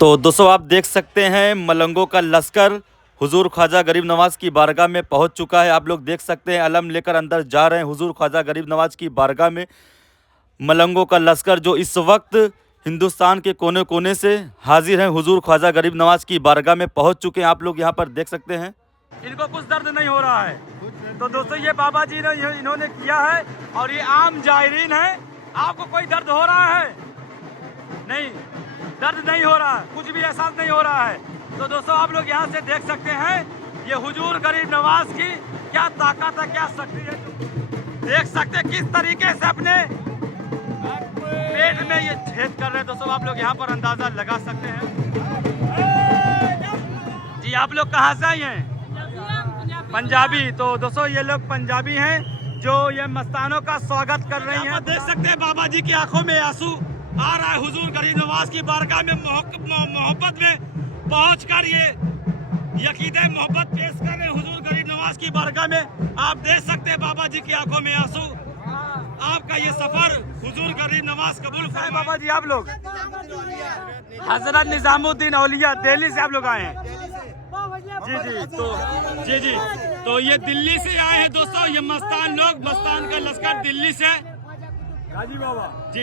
तो दोस्तों आप देख सकते हैं मलंगों का लश्कर हुजूर ख्वाजा गरीब नवाज की बारगाह में पहुंच चुका है। आप लोग देख सकते हैं अलम लेकर अंदर जा रहे हैं हुजूर ख्वाजा गरीब नवाज की बारगाह में। मलंगों का लश्कर जो इस वक्त हिंदुस्तान के कोने कोने से हाजिर हैं हुजूर ख्वाजा गरीब नवाज की बारगाह में पहुंच चुके हैं। आप लोग यहां पर देख सकते हैं। इनको कुछ दर्द नहीं हो रहा है। तो दोस्तों ये बाबा जी ने इन्होंने किया है और ये आम जायरीन है। आपको कोई दर्द हो रहा है? नहीं, दर्द नहीं हो रहा, कुछ भी एहसास नहीं हो रहा है। तो दोस्तों आप लोग यहाँ से देख सकते हैं ये हुजूर गरीब नवाज की क्या ताकत है, क्या शक्ति है। देख सकते हैं किस तरीके से अपने पेट में ये छेद कर रहे हैं। दोस्तों आप लोग यहाँ पर अंदाजा लगा सकते हैं। जी आप लोग कहाँ से आए हैं? पंजाबी। तो दोस्तों ये लोग पंजाबी हैं जो ये मस्तानों का स्वागत कर रही हैं। देख सकते हैं बाबा जी की आंखों में आंसू आ रहा है। हुजूर गरीब नवाज की बारगाह में मोहब्बत में पहुंचकर ये यकीदे मोहब्बत पेश कर रहे हैं हुजूर गरीब नवाज की बारगाह में। आप देख सकते हैं बाबा जी की आंखों में आंसू। आपका ये सफर हुजूर गरीब नवाज कबूल फरमाए। बाबा जी आप लोग हजरत निजामुद्दीन औलिया दिल्ली से आप लोग आए हैं? जी तो ये दिल्ली से आए हैं दोस्तों। ये मस्तान लोग, मस्तान का लश्कर दिल्ली से। गाजी बाबा जी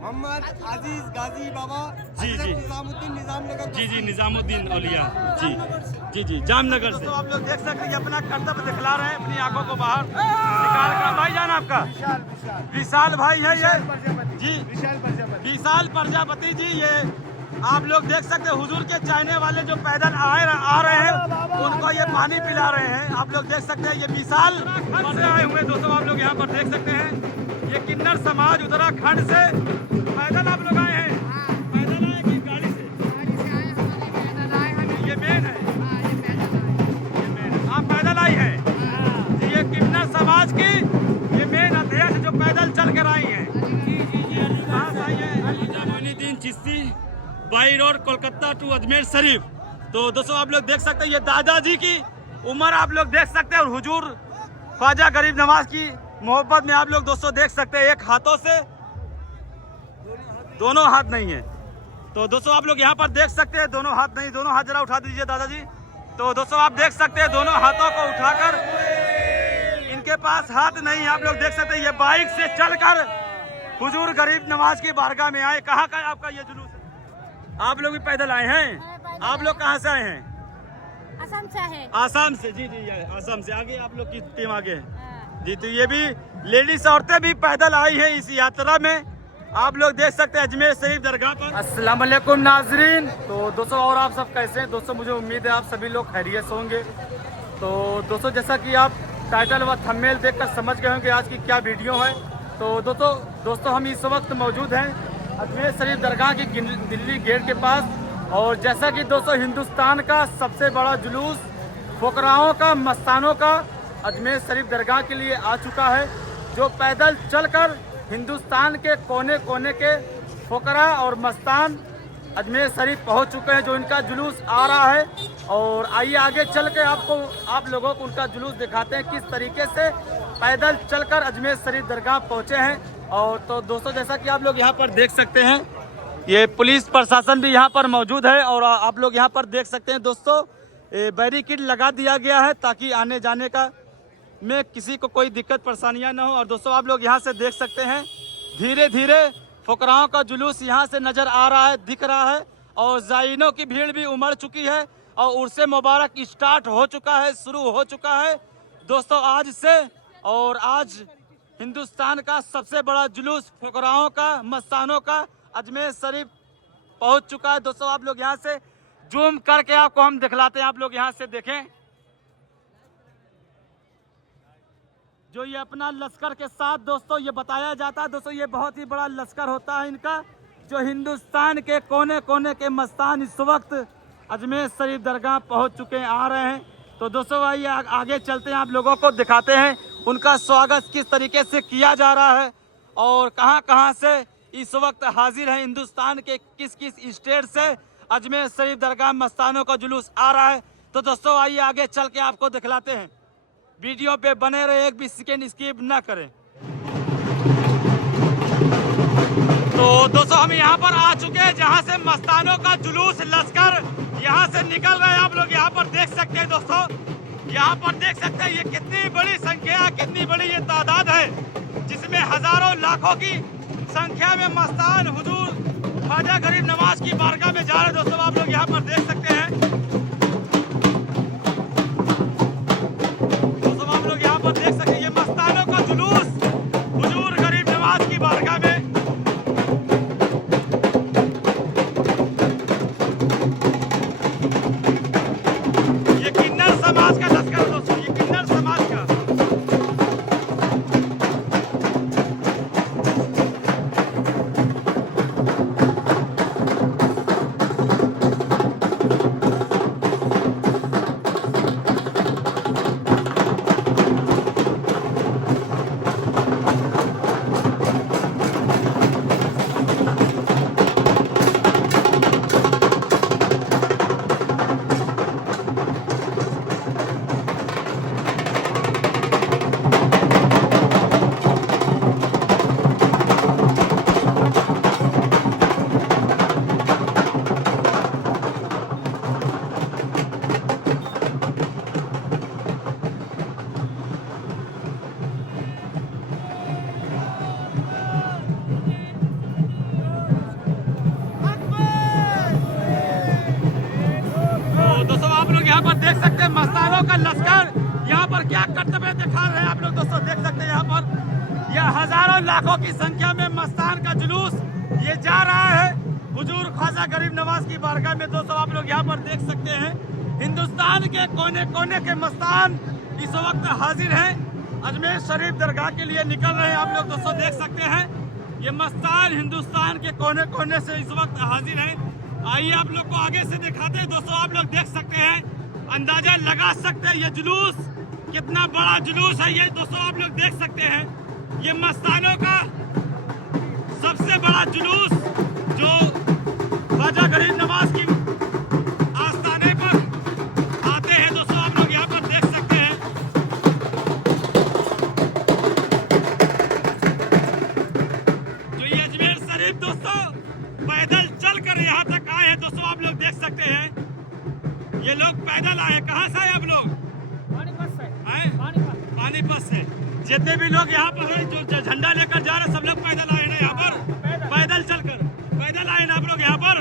मोहम्मद अजीज गाजी बाबा निजामुद्दीन निजामनगर निजामुद्दीन औलिया जी जामनगर से। तो आप लोग देख सकते हैं अपना कर्तव्य दिखला रहे हैं, अपनी आंखों को बाहर निकाल कर। भाई जान आपका विशाल भाई है ये जी, विशाल प्रजापति जी। ये आप लोग देख सकते हैं हुजूर के चाहने वाले जो पैदल आ रहे हैं उनको ये पानी पिला रहे हैं। आप लोग देख सकते हैं ये विशाल से आए हुए। दोस्तों आप लोग यहाँ पर देख सकते हैं ये किन्नर समाज उत्तराखंड से पैदल आप लोग आए हैं। पैदल आए कि गाड़ी से? ये मेन है, आप पैदल आई हैं। ये किन्नर समाज की ये मेन अध्यक्ष जो पैदल चल कर आई हैं। कहाँ से आई है? Moinuddin Chishti, by road, Kolkata to Ajmer Sharif. तो दोस्तों आप लोग देख सकते हैं ये दादाजी की उम्र आप लोग देख सकते हैं और हुजूर ख्वाजा गरीब नवाज की मोहब्बत में आप लोग दोस्तों देख सकते हैं एक हाथों से, दोनों हाथ नहीं है। तो दोस्तों आप लोग यहाँ पर देख सकते हैं दोनों हाथ नहीं, दोनों हाथ जरा उठा दीजिए दादाजी। तो दोस्तों आप देख सकते हैं दोनों हाथों को उठाकर, इनके पास हाथ नहीं। आप लोग देख सकते हैं ये बाइक से चलकर हुजूर गरीब नवाज की बारगाह में आए। कहाँ का आपका ये जुलूस है? आप लोग भी पैदल आए हैं? आप लोग कहाँ से आए हैं? असम से है। आसाम से? जी आसाम से। आगे आप लोग की टीम आगे है जी। तो ये भी लेडीज औरतें भी पैदल आई हैं इस यात्रा में। आप लोग देख सकते हैं अजमेर शरीफ दरगाह पर। अस्सलाम वालेकुम नाजरीन। तो दोस्तों और आप सब कैसे हैं? दोस्तों मुझे उम्मीद है आप सभी लोग खैरियत से होंगे। तो दोस्तों जैसा कि आप टाइटल व थंबनेल देखकर समझ गए होंगे आज की क्या वीडियो है। तो दोस्तों हम इस वक्त मौजूद हैं अजमेर शरीफ दरगाह की दिल्ली गेट के पास। और जैसा कि दोस्तों हिंदुस्तान का सबसे बड़ा जुलूस फुकराओं का, मस्तानों का अजमेर शरीफ दरगाह के लिए आ चुका है, जो पैदल चलकर हिंदुस्तान के कोने कोने के फुकरा और मस्तान अजमेर शरीफ पहुंच चुके हैं, जो इनका जुलूस आ रहा है। और आइए आगे चल के आप लोगों को उनका जुलूस दिखाते हैं किस तरीके से पैदल चलकर अजमेर शरीफ दरगाह पहुंचे हैं। और तो दोस्तों जैसा कि आप लोग यहाँ पर देख सकते हैं ये पुलिस प्रशासन भी यहाँ पर मौजूद है। और आप लोग यहाँ पर देख सकते हैं दोस्तों बैरिकेड लगा दिया गया है ताकि आने जाने का में किसी को कोई दिक्कत परेशानियां ना हो। और दोस्तों आप लोग यहाँ से देख सकते हैं धीरे धीरे फुकराओं का जुलूस यहाँ से नज़र आ रहा है, दिख रहा है। और ज़ायरीनों की भीड़ भी उमड़ चुकी है और उर्से मुबारक स्टार्ट हो चुका है, शुरू हो चुका है दोस्तों आज से। और आज हिंदुस्तान का सबसे बड़ा जुलूस फुकराओं का, मस्तानों का अजमेर शरीफ पहुँच चुका है। दोस्तों आप लोग यहाँ से जूम करके आपको हम दिखलाते हैं। आप लोग यहाँ से देखें जो ये अपना लश्कर के साथ दोस्तों ये बताया जाता है दोस्तों ये बहुत ही बड़ा लश्कर होता है इनका, जो हिंदुस्तान के कोने कोने के मस्तान इस वक्त अजमेर शरीफ दरगाह पहुंच चुके हैं, आ रहे हैं। तो दोस्तों आइए आगे चलते हैं, आप लोगों को दिखाते हैं उनका स्वागत किस तरीके से किया जा रहा है और कहां कहां से इस वक्त हाजिर है हिंदुस्तान के किस किस स्टेट से अजमेर शरीफ दरगाह मस्तानों का जुलूस आ रहा है। तो दोस्तों आइए आगे चल के आपको दिखलाते हैं। वीडियो पे बने रहे, एक भी सेकेंड स्किप ना करें। तो दोस्तों हम यहाँ पर आ चुके हैं जहाँ से मस्तानों का जुलूस लश्कर यहाँ से निकल रहे हैं। आप लोग यहाँ पर देख सकते हैं दोस्तों, यहाँ पर देख सकते हैं ये कितनी बड़ी संख्या, कितनी बड़ी ये तादाद है, जिसमें हजारों लाखों की संख्या में मस्तान हुजूर ख्वाजा गरीब नवाज की बारगाह में जा रहे हैं। दोस्तों आप लोग यहाँ पर देख सकते हैं, दोस्तों आप लोग यहाँ पर देख सकते हैं ये मस्तानों का जुलूस हुजूर गरीब नवाज की बारगाह में। ये किन्नर समाज का लश्कर दोस्तों, ये किन्नर समाज का। यहाँ पर देख सकते हैं मस्तानों का लश्कर यहाँ पर क्या कर्तव्य दिखा रहे हैं। आप लोग दोस्तों देख सकते हैं यहाँ पर यह हजारों लाखों की संख्या में मस्तान का जुलूस ये जा रहा है हुजूर ख्वाजा गरीब नवाज की बारगाह में। दोस्तों आप लोग यहाँ पर देख सकते हैं हिंदुस्तान के कोने कोने के मस्तान इस वक्त हाजिर हैं, अजमेर शरीफ दरगाह के लिए निकल रहे हैं। आप लोग दोस्तों देख सकते हैं ये मस्तान हिंदुस्तान के कोने कोने से इस वक्त हाजिर हैं। आइए आप लोग को आगे से दिखाते हैं। दोस्तों आप लोग देख सकते हैं, अंदाजा लगा सकते हैं ये जुलूस कितना बड़ा जुलूस है। ये दोस्तों आप लोग देख सकते हैं ये मस्तानों का सबसे बड़ा जुलूस जो ख्वाजा गरीब नवाज की आस्थाने पर आते हैं। दोस्तों आप लोग यहाँ पर देख सकते हैं जो ये अजमेर शरीफ दोस्तों पैदल चल कर यहाँ तक आए हैं। दोस्तों आप लोग देख सकते हैं ये लोग पैदल आए। कहाँ से आए आप लोग? पानीपत से। जितने भी लोग यहाँ पर हैं जो झंडा लेकर जा रहे हैं सब लोग पैदल आए ना यहाँ पर, पैदल चलकर पैदल आए ना आप लोग यहाँ पर।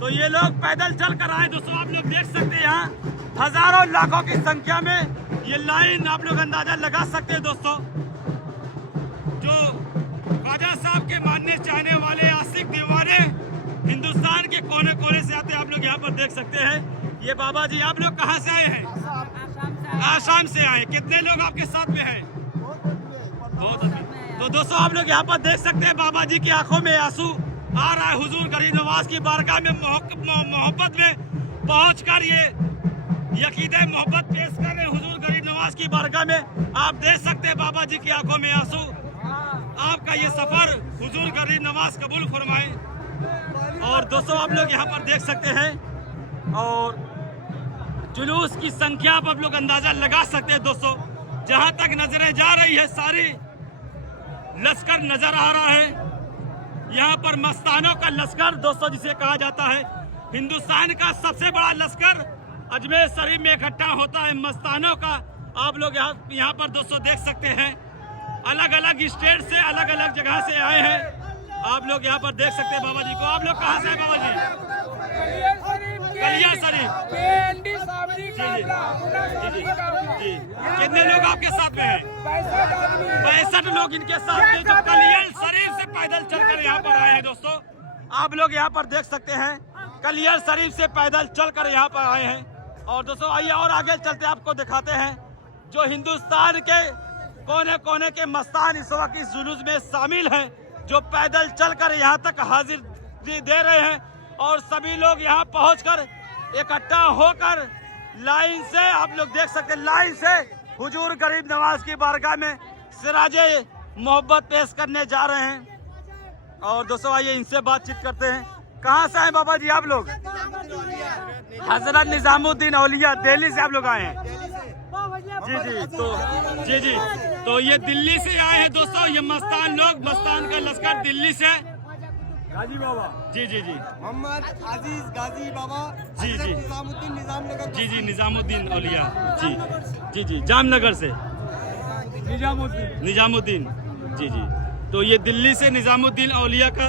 तो ये लोग पैदल चल कर आए। दोस्तों आप लोग देख सकते हैं यहाँ हजारों लाखों की संख्या में ये लाइन आप लोग अंदाजा लगा सकते हैं। दोस्तों जो ख्वाजा साहब के मानने चाहने वाले आशिक दीवाने हिंदुस्तान के कोने कोने से आते हैं। आप लोग यहाँ पर देख सकते हैं ये बाबा जी। आप लोग कहाँ से आए हैं? आसाम से आए। कितने लोग आपके साथ में हैं? बहुत। तो दोस्तों आप लोग यहाँ पर देख सकते हैं बाबा जी की आंखों में आंसू आ रहा है। हुजूर गरीब नवाज की बारगाह में मोहब्बत में पहुंचकर ये यकीदे मोहब्बत पेश कर रहे हैं हुजूर गरीब नवाज की बारगाह में। आप देख सकते हैं बाबा जी की आंखों में आंसू। आपका ये सफर हुजूर गरीब नवाज कबूल फरमाए। और दोस्तों आप लोग यहाँ पर देख सकते हैं और जुलूस की संख्या आप लोग अंदाजा लगा सकते हैं। दोस्तों जहां तक नजरें जा रही है सारी लश्कर नजर आ रहा है। यहाँ पर मस्तानों का लश्कर दोस्तों जिसे कहा जाता है हिंदुस्तान का सबसे बड़ा लश्कर अजमेर शरीफ में इकट्ठा होता है मस्तानों का। आप लोग यहाँ पर दोस्तों देख सकते हैं अलग अलग स्टेट से अलग अलग जगह से आए हैं। आप लोग यहाँ पर देख सकते हैं बाबा जी को। आप लोग कहाँ से हैं बाबा जी? कलिया शरीफ। जी कितने लोग आपके साथ में हैं? 65 लोग इनके साथ में जो कलियल शरीफ से पैदल चलकर यहाँ पर आए हैं। दोस्तों आप लोग यहाँ पर देख सकते हैं कलियल शरीफ से पैदल चलकर यहाँ पर आए हैं। और दोस्तों आइए और आगे चलते आपको दिखाते हैं जो हिंदुस्तान के कोने कोने के मस्तान इस वक्त इस जुलूस में शामिल हैं, जो पैदल चलकर यहाँ तक हाजिरी दे रहे हैं। और सभी लोग यहाँ पहुंचकर इकट्ठा होकर लाइन से आप लोग देख सकते हैं लाइन से हुजूर गरीब नवाज की बारगाह में सिराजे मोहब्बत पेश करने जा रहे हैं। और दोस्तों आइए इनसे बातचीत करते हैं। कहाँ से आए बाबा जी आप लोग? हजरत निजामुद्दीन औलिया दिल्ली से आप लोग आए हैं। जी तो ये दिल्ली से आए हैं दोस्तों। ये मस्तान लोग, मस्तान का लश्कर दिल्ली से गाजी बाबा जी जी जी मोहम्मद अजीज गाजी बाबा जी, जी। निजामुद्दीन निजामनगर जी जी निजामुद्दीन औलिया जी जी जी जामनगर से निजामुद्दीन जी जी। तो ये दिल्ली से निजामुद्दीन औलिया का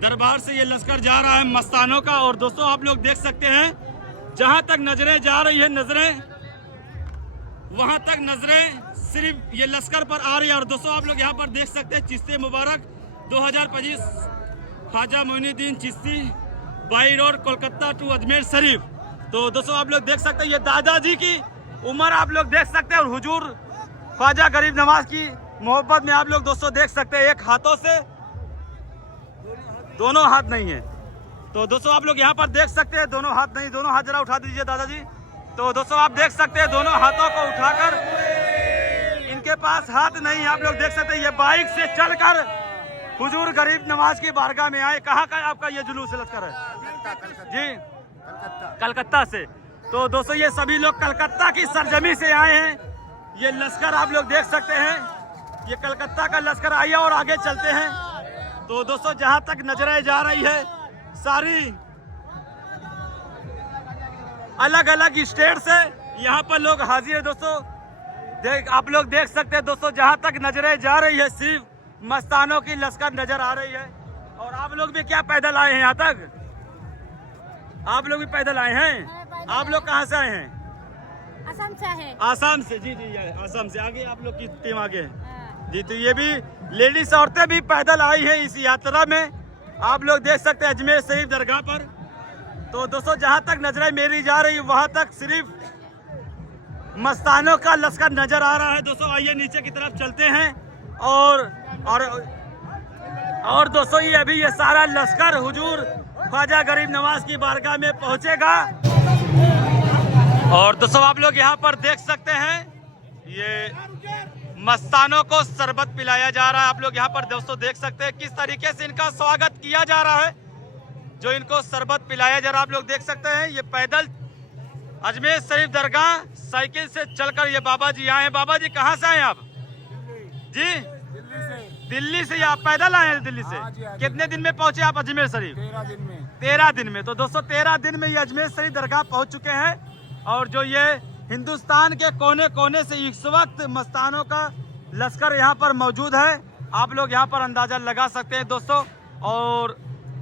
दरबार से ये लश्कर जा रहा है मस्तानों का। और दोस्तों आप लोग देख सकते हैं जहां तक नजरें जा रही है नजरें वहां तक नजरें सिर्फ ये लश्कर पर आ रही है। और दोस्तों आप लोग यहाँ पर देख सकते हैं चिश्ती मुबारक 2025 Khwaja Moinuddin Chishti by road Kolkata to Ajmer Sharif. तो दोस्तों आप लोग देख सकते हैं ये दादाजी की उम्र आप लोग देख सकते हैं और हुजूर ख्वाजा गरीब नवाज की मोहब्बत में आप लोग दोस्तों देख सकते हैं एक हाथों से दोनों हाथ नहीं है। तो दोस्तों आप लोग यहाँ पर देख सकते हैं दोनों हाथ नहीं, दोनों हाथ जरा उठा दीजिए दादाजी। तो दोस्तों आप देख सकते हैं दोनों हाथों को उठाकर इनके पास हाथ नहीं, आप लोग देख सकते हैं ये बाइक से चलकर हुजूर गरीब नवाज की बारगाह में आए। कहाँ का आपका ये जुलूस लश्कर है जी? कलकत्ता से। तो दोस्तों ये सभी लोग कलकत्ता की सरजमी से आए हैं। ये लश्कर आप लोग देख सकते हैं ये कलकत्ता का लश्कर आइए और आगे चलते हैं। तो दोस्तों जहां तक नजरें जा रही है सारी अलग अलग स्टेट से यहाँ पर लोग हाजिर है। दोस्तों आप लोग देख सकते हैं दोस्तों जहां तक नजरें जा रही है सिर्फ मस्तानों की लश्कर नजर आ रही है। और आप लोग भी क्या पैदल आए हैं यहाँ तक? आप लोग भी पैदल आए हैं? आप लोग कहाँ से आए हैं? असम से है। आसाम से जी जी आसाम से। आगे आप लोग की टीम आगे है जी। तो ये भी लेडीज औरतें भी पैदल आई हैं इस यात्रा में, आप लोग देख सकते हैं अजमेर शरीफ दरगाह पर। तो दोस्तों जहां तक नजरें मेरी जा रही वहां तक सिर्फ मस्तानों का लश्कर नजर आ रहा है। दोस्तों आइए नीचे की तरफ चलते हैं और दोस्तों ये अभी ये सारा लश्कर हुजूर ख्वाजा गरीब नवाज की बारगाह में पहुंचेगा। और दोस्तों आप लोग यहाँ पर देख सकते हैं ये मस्तानों को शरबत पिलाया जा रहा है। आप लोग यहाँ पर दोस्तों देख सकते हैं किस तरीके से इनका स्वागत किया जा रहा है, जो इनको शरबत पिलाया जा रहा है। आप लोग देख सकते हैं ये पैदल अजमेर शरीफ दरगाह साइकिल से चलकर ये बाबा जी आए हैं। बाबा जी कहाँ से आए आप जी? दिल्ली से। आप पैदल आए हैं दिल्ली से? कितने दिन में पहुंचे आप अजमेर शरीफ? 13 दिन में। तो दोस्तों 13 दिन में ये अजमेर शरीफ दरगाह पहुंच चुके हैं। और जो ये हिंदुस्तान के कोने कोने से इस वक्त मस्तानों का लश्कर यहाँ पर मौजूद है, आप लोग यहाँ पर अंदाजा लगा सकते हैं दोस्तों। और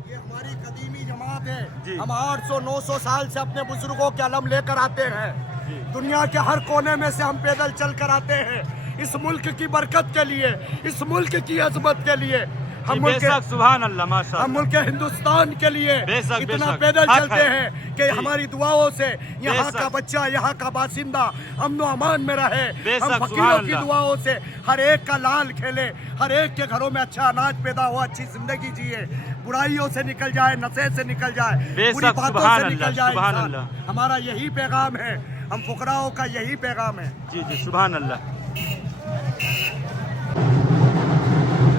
ये हमारी कदीमी जमात है जी। हम 800-900 साल से अपने बुजुर्गों के अलम लेकर आते हैं। दुनिया के हर कोने में से हम पैदल चल कर आते हैं इस मुल्क की बरकत के लिए, इस मुल्क की अजमत के लिए। हम मुल्क सुभान अल्लाह माशाअल्लाह, हम मुल्क हिंदुस्तान के लिए इतना पैदल चलते हैं कि हमारी दुआओं से यहाँ का बच्चा, यहाँ का बासिंदा अमन अमान में रहे। हम फकीरों की दुआओं से हर एक का लाल खेले, हर एक के घरों में अच्छा अनाज पैदा हो, अच्छी जिंदगी जिए, बुराइयों से निकल जाए, नशे से निकल जाए, बुरी बातों से निकल जाए इंसान। हमारा यही पैगाम है, हम फुकराओं का यही पैगाम है। जी जी सुभान अल्लाह।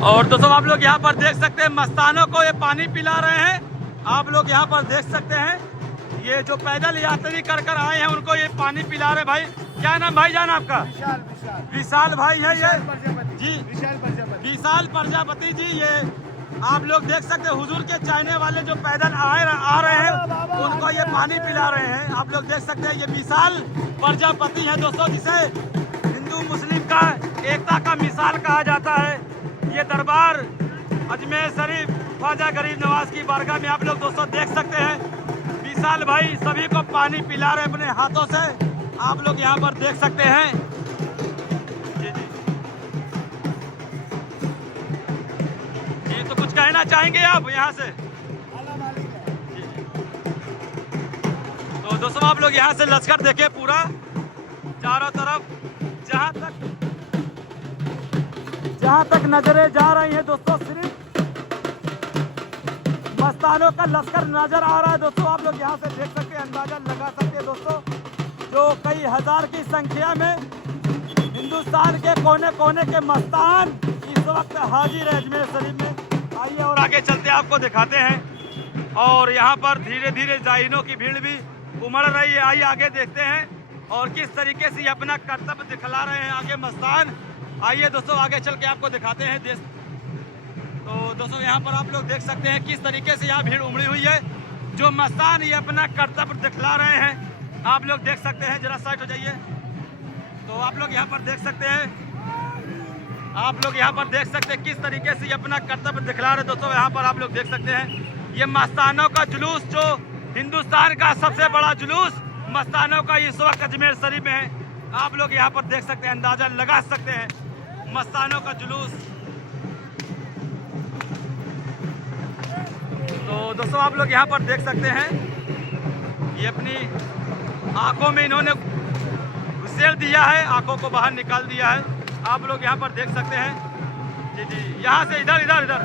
और दोस्तों आप लोग यहाँ पर देख सकते हैं मस्तानों को ये पानी पिला रहे हैं। आप लोग यहाँ पर देख सकते हैं ये जो पैदल यात्री कर कर आए हैं उनको ये पानी पिला रहे। भाई क्या नाम भाई जान आपका? विशाल भाई है ये जी, विशाल प्रजापति जी। ये आप लोग देख सकते हैं हुजूर के चाहने वाले जो पैदल आ रहे हैं उनको ये पानी पिला रहे हैं। आप लोग देख सकते हैं ये विशाल प्रजापति है दोस्तों, जिसे हिंदू मुस्लिम का एकता का मिसाल कहा जाता है। ये दरबार अजमेर शरीफ ख्वाजा गरीब नवाज की बारगाह में आप लोग दोस्तों देख सकते हैं विशाल भाई सभी को पानी पिला रहे अपने हाथों से, आप लोग यहाँ पर देख सकते हैं। जी जी ये तो कुछ कहना चाहेंगे आप यहाँ से? तो दोस्तों आप लोग यहाँ से लश्कर देखे पूरा चारों तरफ, जहाँ तक नजरें जा रही हैं दोस्तों सिर्फ मस्तानों का लश्कर नजर आ रहा है। दोस्तों आप लोग यहाँ से देख सकते हैं, अंदाजा लगा सकते हैं दोस्तों, जो कई हजार की संख्या में हिंदुस्तान के कोने कोने के मस्तान इस वक्त हाजिर है अजमेर शरीफ में। आइए और आगे चलते आपको दिखाते हैं। और यहाँ पर धीरे धीरे जायरीनों की भीड़ भी उमड़ रही है। आइए आगे देखते हैं और किस तरीके से अपना कर्तव्य दिखला रहे हैं आगे मस्तान। आइए दोस्तों आगे चल के आपको दिखाते हैं देश। तो तो दोस्तों यहाँ पर आप लोग देख सकते हैं किस तरीके से यहाँ भीड़ उमड़ी हुई है। जो मस्तान ये अपना कर्तव्य दिखला रहे हैं, आप लोग देख सकते हैं। जरा साइड हो जाइए। तो आप लोग यहाँ पर देख सकते हैं, किस तरीके से ये अपना कर्तव्य दिखला रहे हैं। दोस्तों यहाँ पर आप लोग देख सकते हैं ये मस्तानों का जुलूस, जो हिंदुस्तान का सबसे बड़ा जुलूस मस्तानों का इस वक्त अजमेर शरीफ में है। आप लोग यहाँ पर देख सकते हैं, अंदाजा लगा सकते हैं मस्तानों का जुलूस। तो दोस्तों आप लोग यहाँ पर देख सकते हैं ये अपनी आंखों में इन्होंने घुसेड़ दिया है, आंखों को बाहर निकाल दिया है। आप लोग यहाँ पर देख सकते हैं। जी जी, यहाँ से इधर इधर इधर।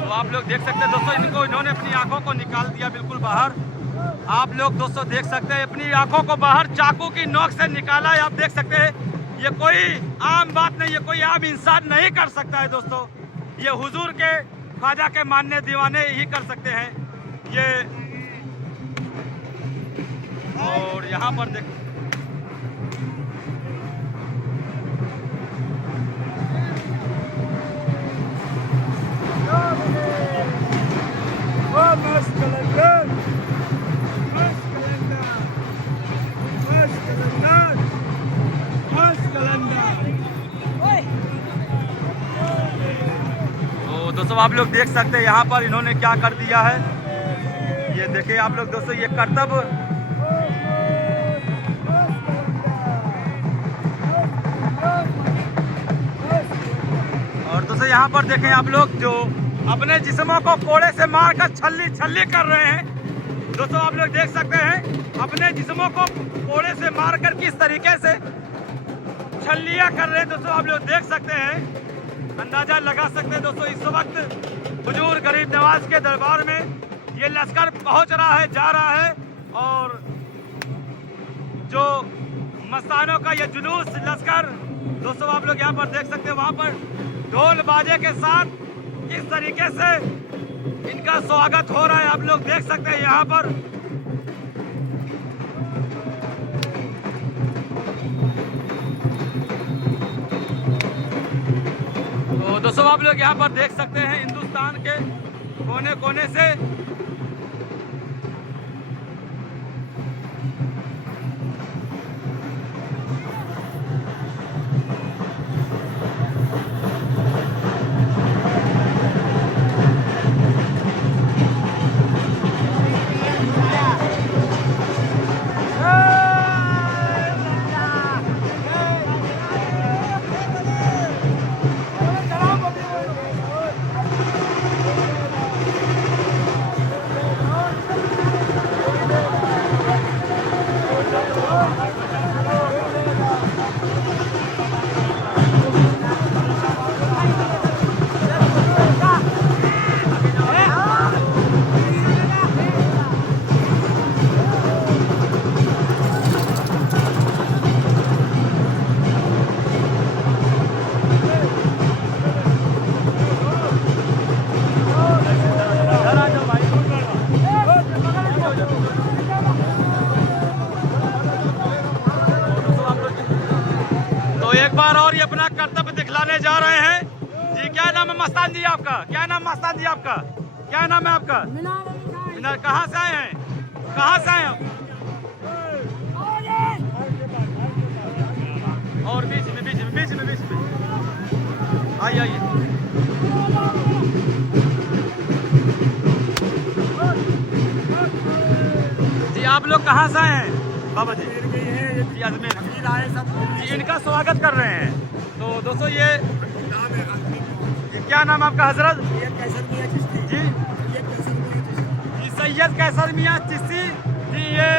तो आप लोग देख सकते हैं दोस्तों, इनको इन्होंने अपनी आंखों को निकाल दिया बिल्कुल बाहर। आप लोग दोस्तों देख सकते हैं अपनी आंखों को बाहर चाकू की नोक से निकाला है। आप देख सकते हैं ये कोई आम बात नहीं, ये कोई आम इंसान नहीं कर सकता है दोस्तों। ये हुजूर के ख्वाजा के मानने दीवाने ही कर सकते हैं ये। और यहाँ पर देख दोस्तों आप लोग देख सकते हैं यहाँ पर इन्होंने क्या कर दिया है। ये देखिए आप लोग दोस्तों, ये कर्तव्य और दोस्तों यहाँ पर देखें आप लोग, जो अपने जिस्मों को कोड़े से मारकर छल्ली छल्ली कर रहे हैं। दोस्तों आप लोग देख सकते हैं अपने जिस्मों को कोड़े से मारकर किस तरीके से छल्लियाँ कर रहे हैं। दोस्तों आप लोग देख सकते हैं, अंदाजा लगा सकते हैं दोस्तों। इस वक्त हुजूर गरीब नवाज के दरबार में ये लश्कर पहुंच रहा है, जा रहा है। और जो मस्तानों का ये जुलूस लश्कर, दोस्तों आप लोग यहाँ पर देख सकते हैं, वहाँ पर ढोल बाजे के साथ किस तरीके से इनका स्वागत हो रहा है। आप लोग देख सकते हैं यहाँ पर। तो दोस्तों आप लोग यहाँ पर देख सकते हैं हिंदुस्तान के कोने कोने से और ये अपना कर्तव्य दिखलाने जा रहे हैं जी। क्या नाम है मस्तान जी आपका? क्या नाम मस्तान जी आपका? क्या नाम है आपका? मिनार। कहाँ से आए हैं? कहाँ से आए हैं? और बीच में आइए आइए। जी आप लोग कहाँ से आए हैं बाबा जी? जी अजमेर आए सब जी, इनका स्वागत कर रहे हैं। तो दोस्तों ये क्या नाम आपका हजरत? जी सैयद कैसर मियाँ चिश्ती जी। ये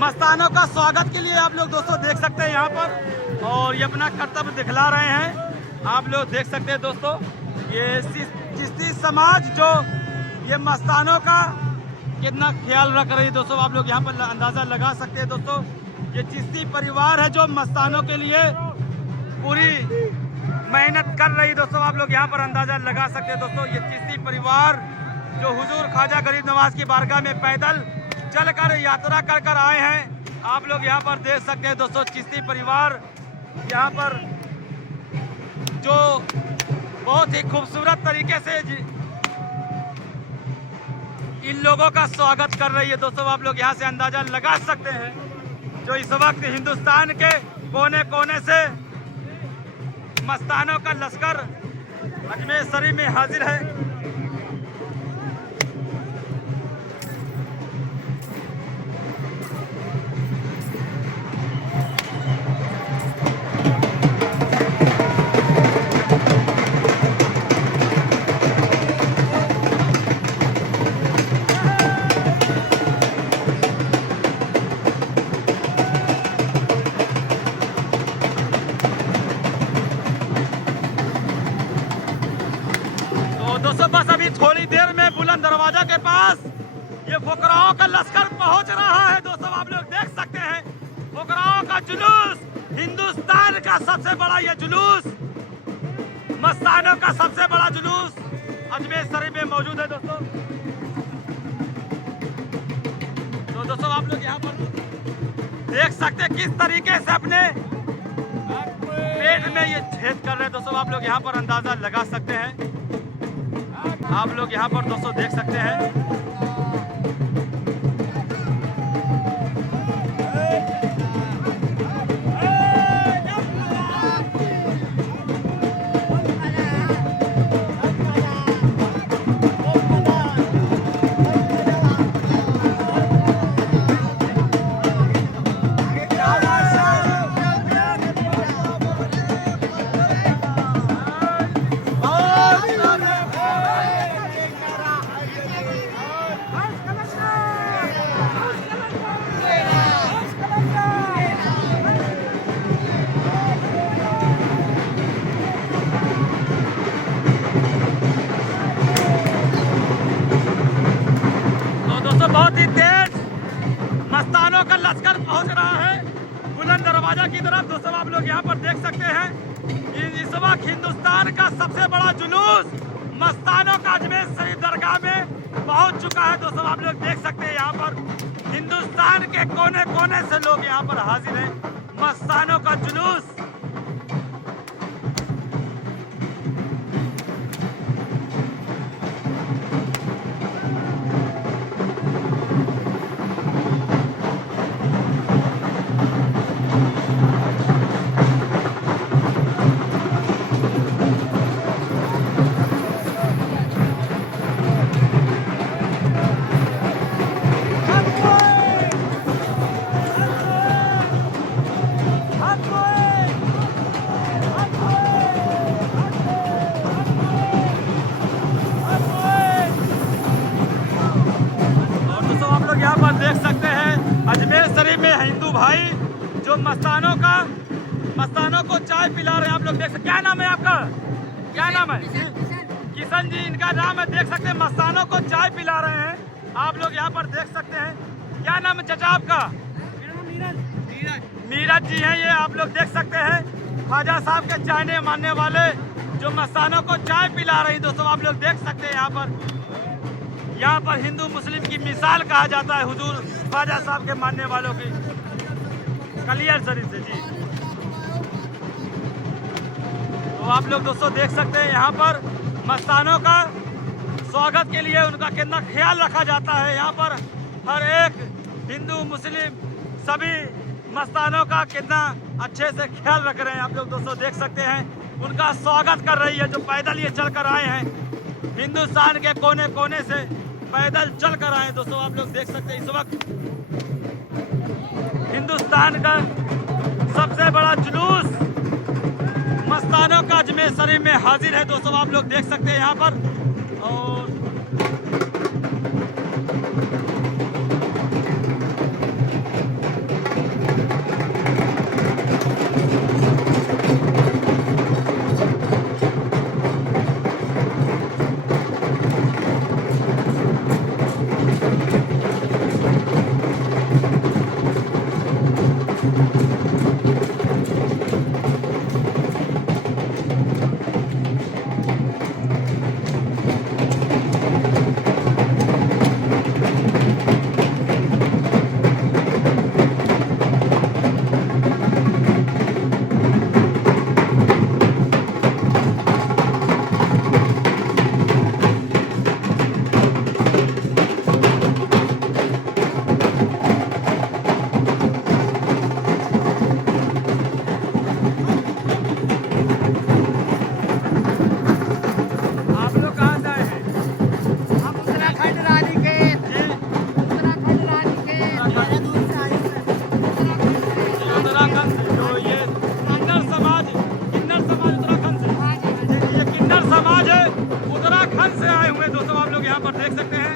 मस्तानों का स्वागत के लिए आप लोग दोस्तों देख सकते हैं यहाँ पर, और ये अपना कर्तव्य दिखला रहे हैं। आप लोग देख सकते हैं दोस्तों, ये चिश्ती समाज जो ये मस्तानों का कितना ख्याल रख रही है। दोस्तों आप लोग यहाँ पर अंदाज़ा लगा सकते हैं दोस्तों, ये चिश्ती परिवार है जो मस्तानों के लिए पूरी मेहनत कर रही है। दोस्तों आप लोग यहाँ पर अंदाज़ा लगा सकते हैं दोस्तों, ये चिश्ती परिवार जो हुजूर ख्वाजा गरीब नवाज की बारगाह में पैदल चलकर यात्रा कर कर आए हैं। आप लोग यहाँ पर देख सकते हैं दोस्तों, चिश्ती परिवार यहाँ पर जो बहुत ही खूबसूरत तरीके से इन लोगों का स्वागत कर रही है। दोस्तों आप लोग यहाँ से अंदाजा लगा सकते हैं जो इस वक्त हिंदुस्तान के कोने कोने से मस्तानों का लश्कर अजमेर शरीफ में हाजिर है। दोस्तों बस अभी थोड़ी देर में बुलंद दरवाजा के पास ये फुकराओं का लश्कर पहुंच रहा है। दोस्तों आप लोग देख सकते हैं फुकराओं का जुलूस, हिंदुस्तान का सबसे बड़ा ये जुलूस, मस्तानों का सबसे बड़ा जुलूस अजमेर शरीफ में मौजूद है। दोस्तों तो दोस्तों आप लोग यहाँ पर देख सकते हैं किस तरीके से अपने पेट में ये छेद कर रहे हैं। दोस्तों आप लोग यहाँ पर अंदाजा लगा सकते हैं। आप लोग यहाँ पर दोस्तों देख सकते हैं बहुत ही तेज मस्तानों का लश्कर पहुंच रहा है बुलंद दरवाजा की तरफ। दोस्तों आप लोग यहाँ पर देख सकते हैं इस वक्त हिंदुस्तान का सबसे बड़ा जुलूस मस्तानों का अजमेर शरीफ दरगाह में पहुंच चुका है। दोस्तों आप लोग देख सकते हैं यहाँ पर हिंदुस्तान के कोने कोने से लोग यहाँ पर हाजिर हैं। मस्तानों का जुलूस देख सकते हैं अजमेर शरीफ में हिंदू भाई जो मस्तानों को चाय पिला रहे हैं। आप लोग देख सकते, क्या नाम है आपका? क्या नाम है? किशन जी इनका नाम है। देख सकते हैं मस्तानों को चाय पिला रहे हैं। आप लोग यहाँ पर देख सकते हैं। क्या नाम है चाचा आपका? नीरज जी हैं ये। आप लोग देख सकते हैं ख्वाजा साहब के चाहने मानने वाले जो मस्तानों को चाय पिला रही। दोस्तों आप लोग देख सकते हैं यहाँ पर हिंदू मुस्लिम की मिसाल कहा जाता है हुजूर ख्वाजा साहब के मानने वालों की कलियर शरीफ से जी। तो आप लोग दोस्तों देख सकते हैं यहाँ पर मस्तानों का स्वागत के लिए उनका कितना ख्याल रखा जाता है। यहाँ पर हर एक हिंदू मुस्लिम सभी मस्तानों का कितना अच्छे से ख्याल रख रहे हैं। आप लोग दोस्तों देख सकते हैं उनका स्वागत कर रही है जो पैदल ये चल कर आए हैं हिंदुस्तान के कोने कोने से पैदल चल कर आए। दोस्तों आप लोग देख सकते हैं इस वक्त हिंदुस्तान का सबसे बड़ा जुलूस मस्तानों का अजमेर शरीफ में हाजिर है। दोस्तों आप लोग देख सकते हैं यहाँ पर। और हुए दोस्तों आप लोग यहाँ पर देख सकते हैं।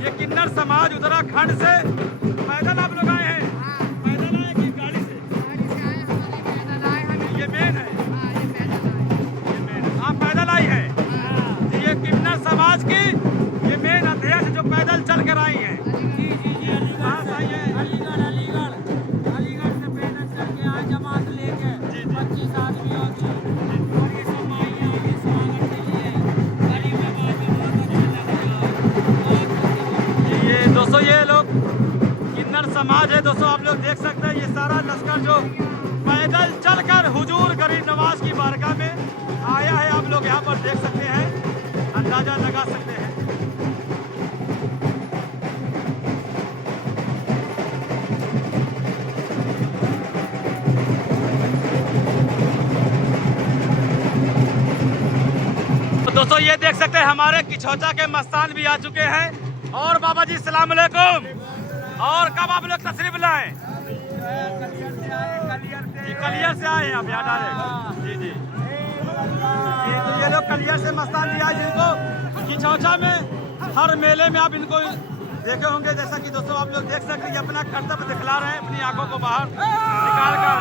ये किन्नर समाज उत्तराखंड से पैदल आप लोग आए हैं। पैदल आए कि गाड़ी से? ये मेन है, ये मेन है। आप पैदल आई हैं? ये किन्नर समाज की ये मेन अध्यक्ष जो पैदल चल कर आई हैं। कहाँ से आई हैं? अलीगढ़ से पैदल चल के आज जमात लेके 25 आदमियों की और ये सब आई हैं आगे स्वागत के लिए। गरीब नवाज में बहुत अच्छा लग ये दोस्तों ये लोग किन्नर समाज है दोस्तों, आप लोग देख सकते हैं। ये सारा लश्कर जो पैदल चलकर हुजूर गरीब नवाज की बारगाह में आया है, आप लोग यहाँ पर देख सकते हैं, अंदाजा लगा सकते हैं। तो दोस्तों ये देख सकते हैं हमारे किछौचा के मस्तान भी आ चुके हैं। और बाबा जी सलाम अलैकुम। और कब आप लोग तशरीफ लाए? कलियर से आए हैं आप यहाँ डायरेक्ट? जी जी। तो ये लोग कलियर से मस्तान भी आए, जिनको किछौचा में हर मेले में आप इनको देखे होंगे। जैसा कि दोस्तों आप लोग देख सकते हैं, ये अपना कर्तव्य दिखला रहे हैं, अपनी आंखों को बाहर निकाल कर।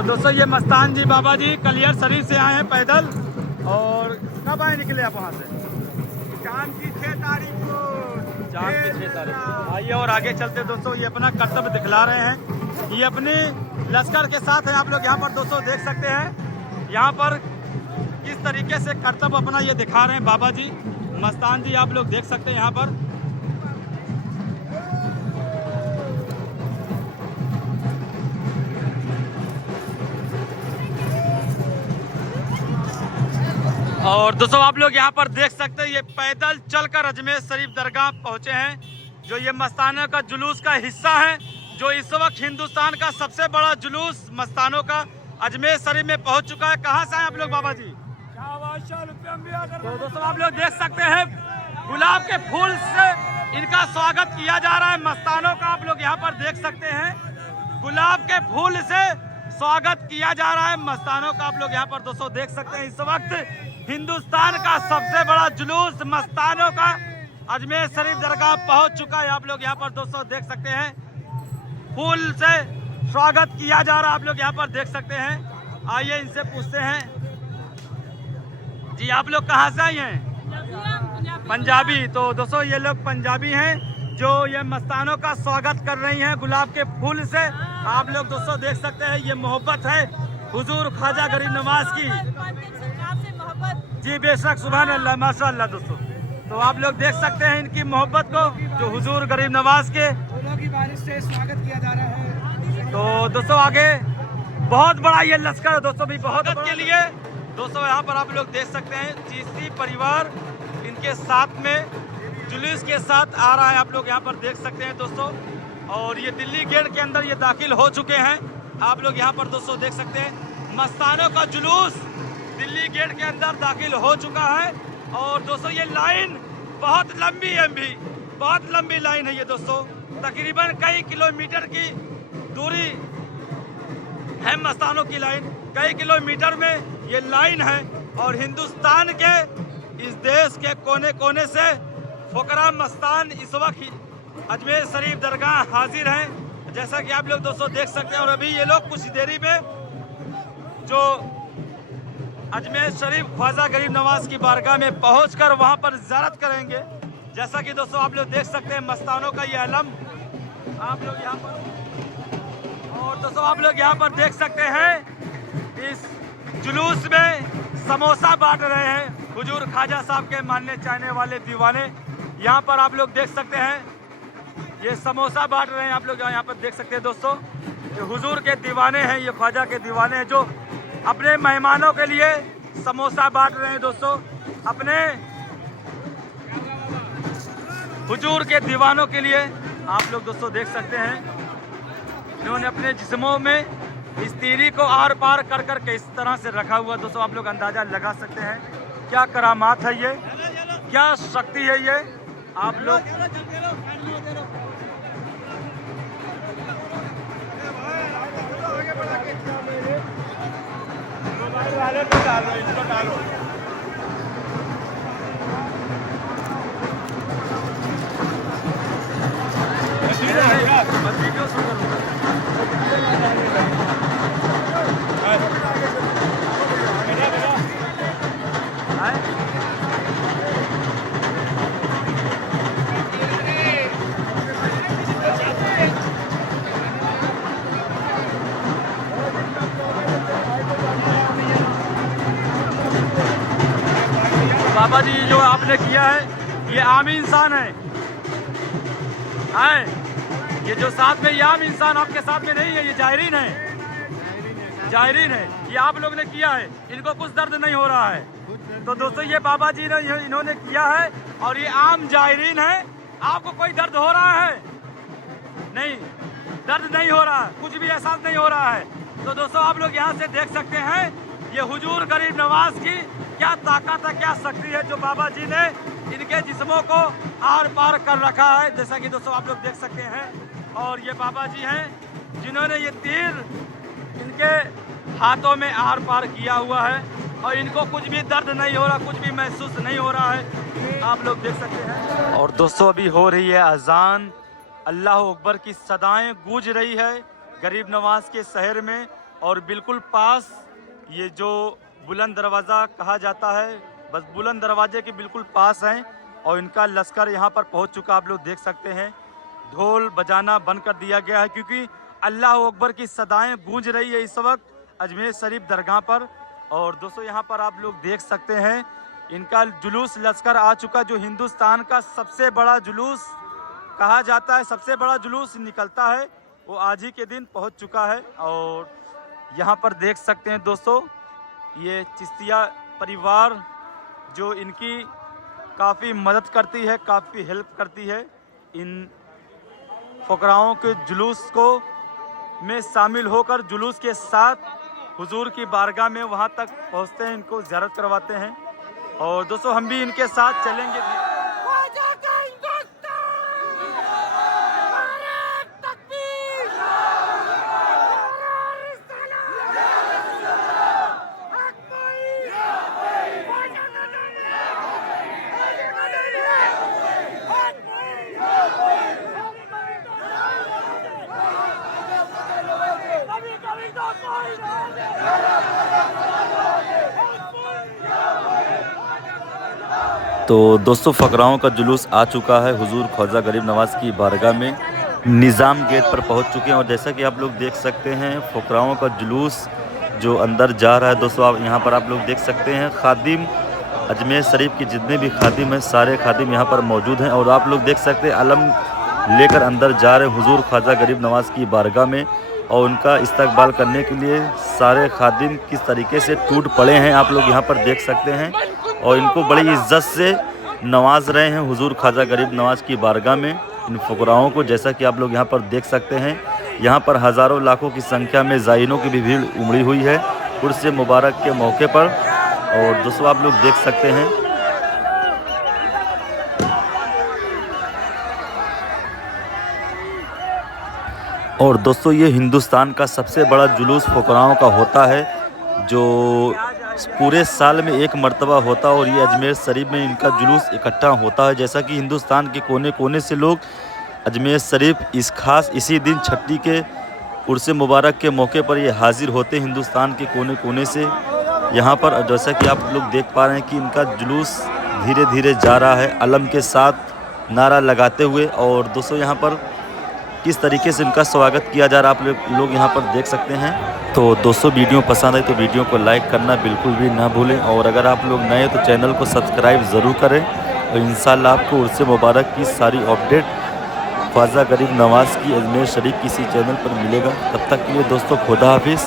दोस्तों ये मस्तान जी बाबा जी कलियर शरीफ से आए हैं पैदल। और कब आए निकले आप वहाँ से? शाम की 6 तारीख को। शाम की 6 तारीख को। आइए और आगे चलते दोस्तों, ये अपना कर्तव्य दिखला रहे हैं। ये अपने लश्कर के साथ है, आप लोग यहाँ पर दोस्तों देख सकते हैं। यहाँ पर किस तरीके से कर्तव्य अपना ये दिखा रहे हैं बाबा जी मस्तान जी, आप लोग देख सकते हैं यहाँ पर। और दोस्तों आप लोग यहाँ पर देख सकते हैं, ये पैदल चलकर अजमेर शरीफ दरगाह पहुँचे हैं, जो ये मस्तानों का जुलूस का हिस्सा है। जो इस वक्त हिंदुस्तान का सबसे बड़ा जुलूस मस्तानों का अजमेर शरीफ में पहुँच चुका है। कहाँ से आए आप लोग बाबा जी? तो दोस्तों आप लोग देख सकते हैं, गुलाब के फूल से इनका स्वागत किया जा रहा है मस्तानों का। आप लोग यहाँ पर देख सकते हैं, गुलाब के फूल से स्वागत किया जा रहा है मस्तानों का। आप लोग यहाँ पर दोस्तों देख सकते हैं, इस वक्त हिंदुस्तान का सबसे बड़ा जुलूस मस्तानों का अजमेर शरीफ दरगाह पहुंच चुका है। आप लोग यहाँ पर दोस्तों देख सकते हैं, फूल से स्वागत किया जा रहा है। आप लोग यहाँ पर देख सकते हैं। आइए इनसे पूछते हैं, जी आप लोग कहाँ से आए हैं? पंजाबी। तो दोस्तों ये लोग पंजाबी हैं, जो ये मस्तानों का स्वागत कर रही हैं गुलाब के फूल से। आप लोग दोस्तों देख सकते हैं, ये मोहब्बत है हुजूर ख्वाजा गरीब नवाज की। जी बेशक, सुभान अल्लाह, माशाअल्लाह। दोस्तों तो आप लोग देख सकते हैं इनकी मोहब्बत को, जो हुजूर गरीब नवाज के फूलों की बारिश से स्वागत किया जा रहा है। तो दोस्तों आगे बहुत बड़ा ये लश्कर है दोस्तों, भी बहुत के लिए दोस्तों यहाँ पर आप लोग देख सकते हैं, चिश्ती परिवार इनके साथ में जुलूस के साथ आ रहा है। आप लोग यहाँ पर देख सकते हैं दोस्तों। और ये दिल्ली गेट के अंदर ये दाखिल हो चुके हैं। आप लोग यहाँ पर दोस्तों देख सकते हैं, मस्तानों का जुलूस दिल्ली गेट के अंदर दाखिल हो चुका है। और दोस्तों ये लाइन बहुत लंबी है, बहुत लंबी लाइन है ये दोस्तों, तकरीबन कई किलोमीटर की दूरी है मस्तानों की लाइन, कई किलोमीटर में ये लाइन है। और हिंदुस्तान के इस देश के कोने कोने से फकरा मस्तान इस वक्त अजमेर शरीफ दरगाह हाजिर हैं, जैसा कि आप लोग दोस्तों देख सकते हैं। और अभी ये लोग कुछ देरी में जो अजमेर शरीफ ख्वाजा गरीब नवाज की बारगाह में पहुंचकर वहां पर ज़ियारत करेंगे। जैसा कि दोस्तों आप लोग देख सकते हैं, मस्तानों का ये अलम आप लोग यहाँ पर। और दोस्तों आप लोग यहाँ पर देख सकते हैं, इस जुलूस में समोसा बांट रहे हैं हुजूर ख्वाजा साहब के मानने चाहने वाले दीवाने। यहाँ पर आप लोग देख सकते हैं, ये समोसा बांट रहे हैं। आप लोग यहाँ पर देख सकते हैं दोस्तों, ये हुजूर के दीवाने हैं, ये ख्वाजा के दीवाने हैं, जो अपने मेहमानों के लिए समोसा बांट रहे हैं दोस्तों। अपने हुजूर के दीवानों के लिए आप लोग दोस्तों देख सकते हैं, इन्होंने अपने जिस्मों में इस तीरी को आर पार कर कर के इस तरह से रखा हुआ दोस्तों। आप लोग अंदाजा लगा सकते हैं क्या करामात है ये। क्या शक्ति है ये आप लोग बाबा जी जो आपने किया है ये आम इंसान है ये जो साथ में ये आम इंसान आपके साथ में नहीं है, ये जायरीन है, जायरीन है। ये आप लोग ने किया है, इनको कुछ दर्द नहीं हो रहा है। तो दोस्तों ये बाबा जी ने इन्होंने किया है और ये आम जायरीन है। आपको कोई दर्द हो रहा है? नहीं, दर्द नहीं हो रहा, कुछ भी एहसास नहीं हो रहा है। तो दोस्तों आप लोग यहाँ से देख सकते हैं ये हुजूर गरीब नवाज की क्या ताकत है, क्या शक्ति है जो बाबा जी ने इनके जिस्मों को आर पार कर रखा है, जैसा कि दोस्तों आप लोग देख सकते हैं। और ये बाबा जी हैं जिन्होंने ये तीर इनके हाथों में आर पार किया हुआ है और इनको कुछ भी दर्द नहीं हो रहा, कुछ भी महसूस नहीं हो रहा है, आप लोग देख सकते हैं। और दोस्तों अभी हो रही है अजान, अल्लाह अकबर की सदाएं गूंज रही है गरीब नवाज के शहर में। और बिल्कुल पास ये जो बुलंद दरवाज़ा कहा जाता है, बस बुलंद दरवाजे के बिल्कुल पास हैं और इनका लश्कर यहाँ पर पहुँच चुका, आप लोग देख सकते हैं। ढोल बजाना बंद कर दिया गया है क्योंकि अल्लाह अकबर की सदाएं गूंज रही है इस वक्त अजमेर शरीफ दरगाह पर। और दोस्तों यहाँ पर आप लोग देख सकते हैं इनका जुलूस लश्कर आ चुका, जो हिंदुस्तान का सबसे बड़ा जुलूस कहा जाता है, सबसे बड़ा जुलूस निकलता है, वो आज ही के दिन पहुँच चुका है। और यहाँ पर देख सकते हैं दोस्तों ये चिश्तिया परिवार जो इनकी काफ़ी मदद करती है, काफ़ी हेल्प करती है, इन फकराओं के जुलूस को में शामिल होकर जुलूस के साथ हुजूर की बारगाह में वहाँ तक पहुँचते हैं, इनको ज़ियारत करवाते हैं। और दोस्तों हम भी इनके साथ चलेंगे। तो दोस्तों फ़कराओं का जुलूस आ चुका है हुजूर ख्वाजा गरीब नवाज की बारगाह में, निज़ाम गेट पर पहुंच चुके हैं। और जैसा कि आप लोग देख सकते हैं फ़कराओं का जुलूस जो अंदर जा रहा है दोस्तों, आप यहाँ पर आप लोग देख सकते हैं खादिम अजमेर शरीफ के जितने भी खादिम हैं सारे खादिम यहाँ पर मौजूद हैं। और आप लोग देख सकते हैं अलम लेकर अंदर जा रहे हैं हुजूर ख्वाजा गरीब नवाज की बारगाह में। और उनका इस्तकबाल करने के लिए सारे खादिम किस तरीके से टूट पड़े हैं आप लोग यहाँ पर देख सकते हैं। और इनको बड़ी इज्जत से नवाज रहे हैं हुजूर ख्वाजा गरीब नवाज की बारगाह में इन फ़कराओं को, जैसा कि आप लोग यहाँ पर देख सकते हैं। यहाँ पर हज़ारों लाखों की संख्या में ज़ायरीनों की भी भीड़ उमड़ी हुई है उर्स मुबारक के मौके पर। और दोस्तों आप लोग देख सकते हैं और दोस्तों ये हिंदुस्तान का सबसे बड़ा जुलूस फ़कराओं का होता है जो पूरे साल में एक मर्तबा होता है। और ये अजमेर शरीफ में इनका जुलूस इकट्ठा होता है, जैसा कि हिंदुस्तान के कोने कोने से लोग अजमेर शरीफ इसी दिन छठी के उर्स मुबारक के मौके पर ये हाजिर होते हैं हिंदुस्तान के कोने कोने से यहाँ पर। जैसा कि आप लोग देख पा रहे हैं कि इनका जुलूस धीरे धीरे जा रहा है अलम के साथ नारा लगाते हुए। और दोस्तों यहाँ पर किस तरीके से इनका स्वागत किया जा रहा है आप लोग यहाँ पर देख सकते हैं। तो दोस्तों वीडियो पसंद आए तो वीडियो को लाइक करना बिल्कुल भी ना भूलें। और अगर आप लोग नए तो चैनल को सब्सक्राइब ज़रूर करें। और इंशाअल्लाह आपको उर्स मुबारक की सारी अपडेट ख्वाजा गरीब नवाज की अजमेर शरीफ किसी चैनल पर मिलेगा। तब तक के लिए दोस्तों खुदा हाफिज़।